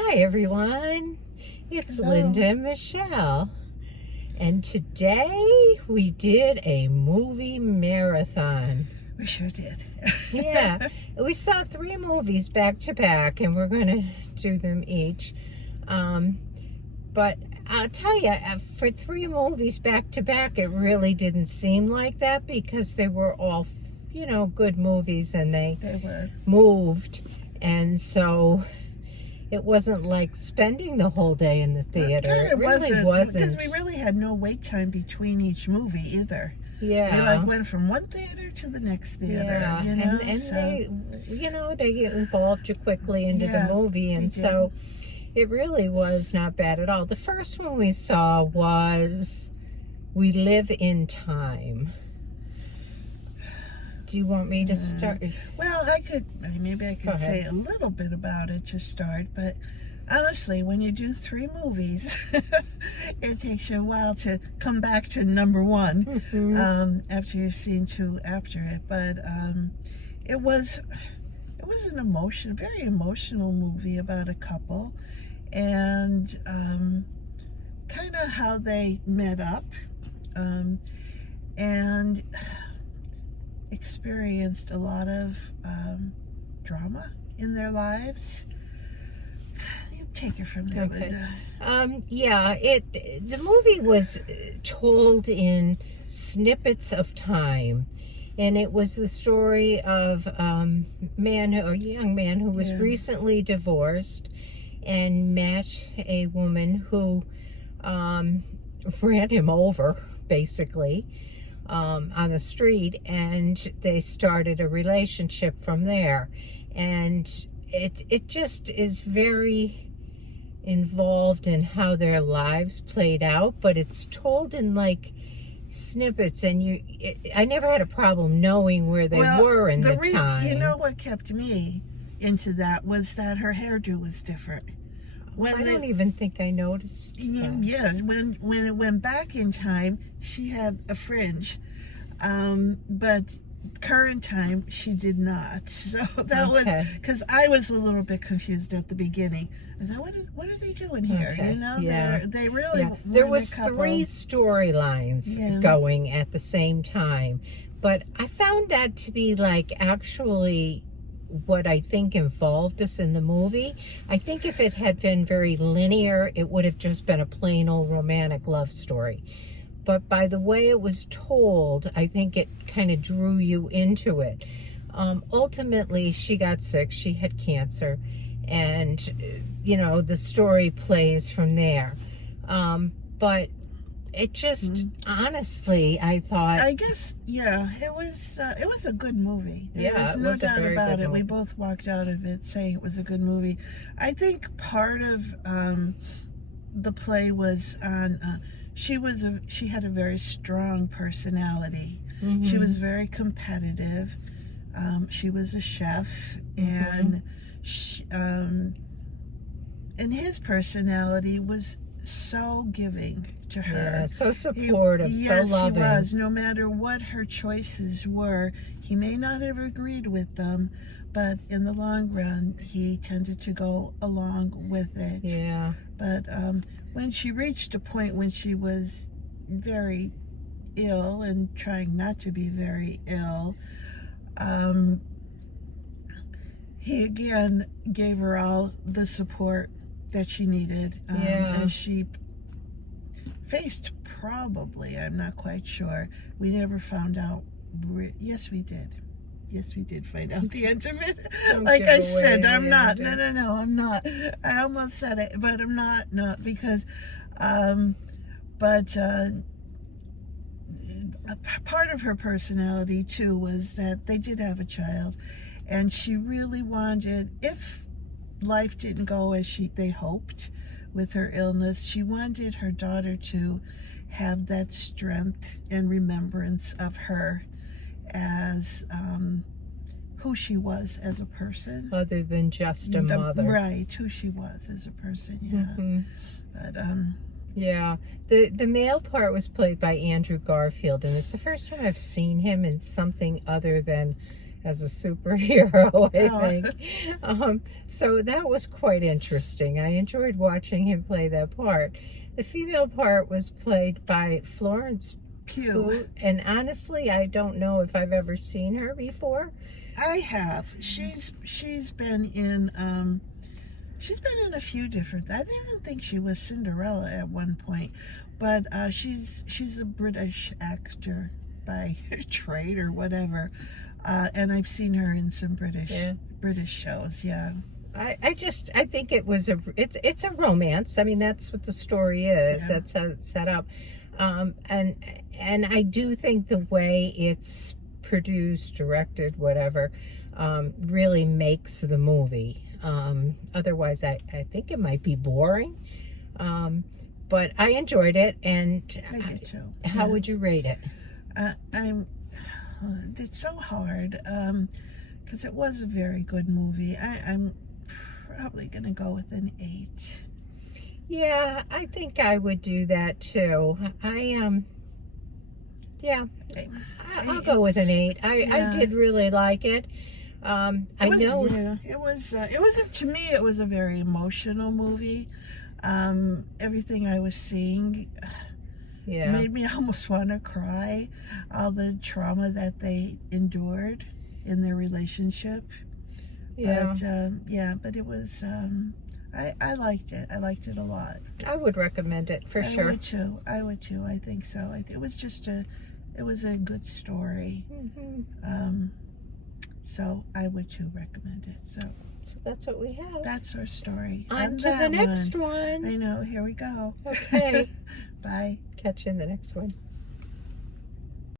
Hi everyone, it's Hello. Linda and Michelle, and today we did a movie marathon. We sure did. Yeah, we saw 3 movies back to back, and we're going to do them each. But I'll tell you, for 3 movies back to back, it really didn't seem like that because they were all, good movies, and they were. moved, and so it wasn't like spending the whole day in the theater. It really wasn't. Because we really had no wait time between each movie either. Yeah. We went from one theater to the next theater. Yeah. And so, they involved you quickly into the movie, and so it really was not bad at all. The first one we saw was We Live in Time. Do you want me to start? Well, maybe I could say a little bit about it to start, but honestly, when you do 3 movies, it takes you a while to come back to number 1 after you've seen 2 after it. But it was an very emotional movie about a couple, and kind of how they met up, and experienced a lot of drama in their lives. You take it from there, Linda. The movie was told in snippets of time, and it was the story of a young man who was recently divorced and met a woman who ran him over, basically, on the street, and they started a relationship from there. And it just is very involved in how their lives played out, but it's told in like snippets, and I never had a problem knowing where they were in the time. You know what kept me into that was that her hairdo was different. I don't even think I noticed that. Yeah, when it went back in time, she had a fringe, but current time she did not. So that was because I was a little bit confused at the beginning. I was like, what are they doing here? They really there was 3 storylines going at the same time, but I found that to be like actually what I think involved us in the movie. I think if it had been very linear, it would have just been a plain old romantic love story. But by the way it was told, I think it kind of drew you into it. Ultimately, she got sick. She had cancer. And, the story plays from there. But it just, honestly, I thought... I guess, it was a good movie. There was no doubt about it. We both walked out of it saying it was a good movie. I think part of the play was on... She had a very strong personality. She was very competitive. She was a chef, and and his personality was so giving to her. Yeah, so supportive, so loving. Yes, he was. No matter what her choices were, he may not have agreed with them, but in the long run, he tended to go along with it. Yeah. But when she reached a point when she was very ill and trying not to be very ill, he again gave her all the support that she needed. And she faced, probably, I'm not quite sure. We never found out. Yes, we did. Yes, we did find out the intimate. Like I said, I'm not. No, I'm not. I almost said it, but I'm not because, part of her personality too was that they did have a child, and she really wanted, if life didn't go as they hoped with her illness, she wanted her daughter to have that strength and remembrance of her as who she was as a person, other than just a mother. Right, who she was as a person. But the male part was played by Andrew Garfield, and it's the first time I've seen him in something other than as a superhero, I Oh. think. So that was quite interesting. I enjoyed watching him play that part. The female part was played by Florence Pugh, and honestly, I don't know if I've ever seen her before. I have. She's been in a few different. I didn't even think she was Cinderella at one point, but she's a British actor by trade or whatever, and I've seen her in some British shows. Yeah. I think it's a romance. I mean, that's what the story is. Yeah. That's how it's set up. And I do think the way it's produced, directed, whatever, really makes the movie. Otherwise, I think it might be boring. But I enjoyed it. And I get so. How would you rate it? It's so hard because it was a very good movie. I'm probably gonna go with an 8. Yeah, I think I would do that too. I'll go with an 8. I did really like it. I know. Yeah, it was to me it was a very emotional movie. Everything I was seeing made me almost want to cry. All the trauma that they endured in their relationship. Yeah. But it was I liked it. I liked it a lot. I would recommend it for sure. I would too. I think so. It was a good story. Mm-hmm. So I would too recommend it. So that's what we have. That's our story. On to the next one. I know. Here we go. Okay. Bye. Catch you in the next one.